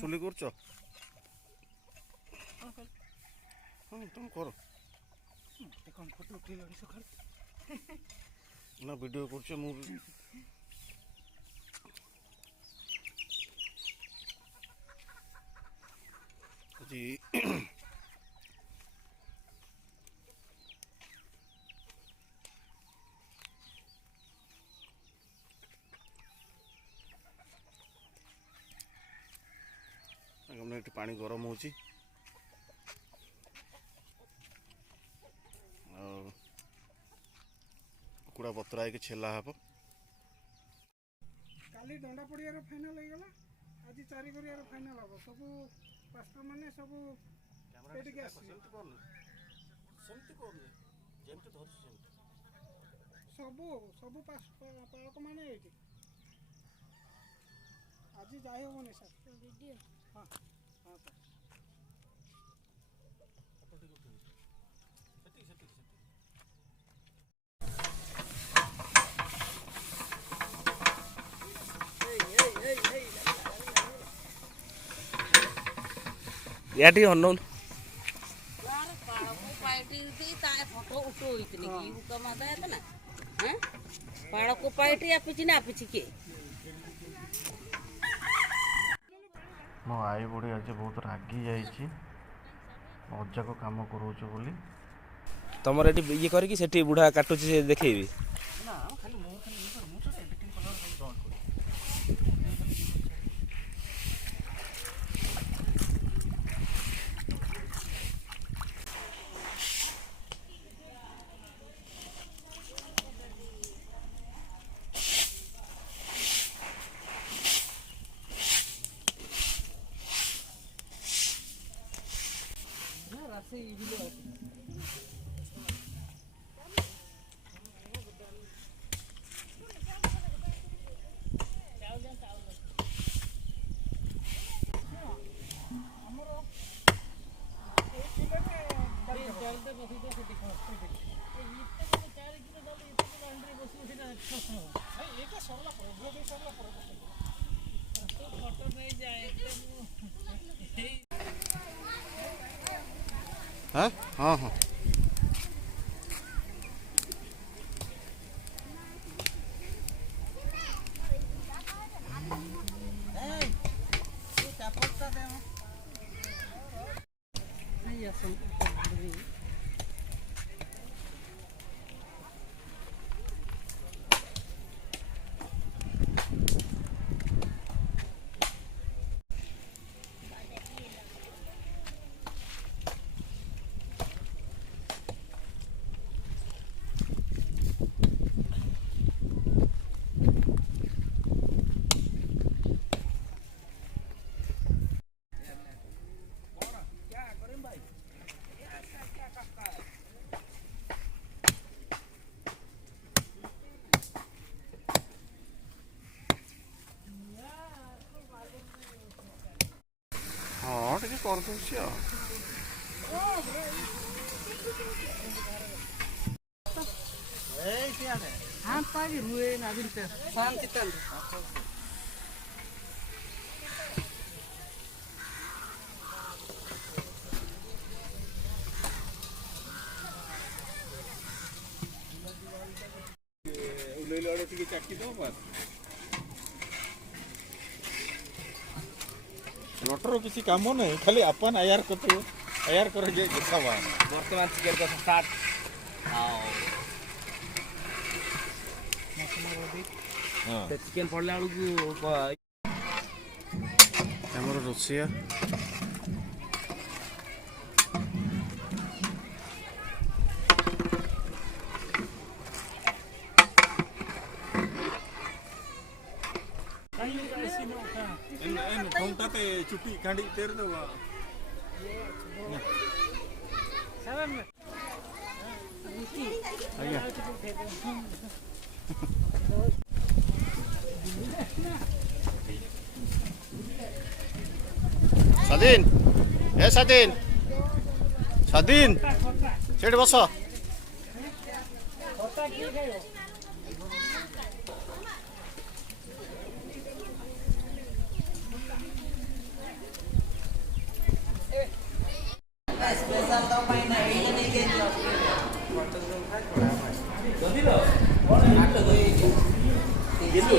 চুলি করছ তুমি করো না ভিডিও করছো মু জি একটু পানি গরম হচ্ছে কুকুড়া বতরা ହେଇକି ଛେଲା ହେବ କାଲି ଦଣ୍ଡା ପଡ଼ିଆର ଫାଇନାଲ ହେଇଗଲା ଆଜି 4 କରିଆର ଫାଇନାଲ ହେବ ସବୁ ପାଷ୍ଟର ମାନେ ସବୁ ଏଠିକି ଆସିବେ ସବୁ ପାଳକ ମାନେ ଏଇଠି ଆଜି ଯାଇ ହେବନି ସାର୍ ଭିଡ଼ିଓ ହଁ ହଁ ସାର୍ याटी अननोन यार पाड़को पार्टी थी ताए फोटो उठो इतनी की हुक्का माता है ना हैं पाड़को पार्टी या पिछी ना पिछी के मो आई बुढ़ी आज बहुत रागी जाइए अजा को काम करोच बोली तमर एटी ये करके सेठी बुढ़ा काटुची से देखेबी हाँ हाँ हाँ हाँ टे करदे हाँ पागी हुए ना बिल्कुल शांति तंत्र लटर किसी काम नहीं खाली अपन आयार करते आयार करे जे दिखावा वर्तमान चिकेन का स्टार्ट हां चिकेन पड़ला बेलू हमर रोसिया इन ठोंटा ते चुटी कांडी तेर दो स्वाधीन ए स्वाधीन ସ୍ୱାଧୀନ ସେଇଠି ବସ। ଯଦି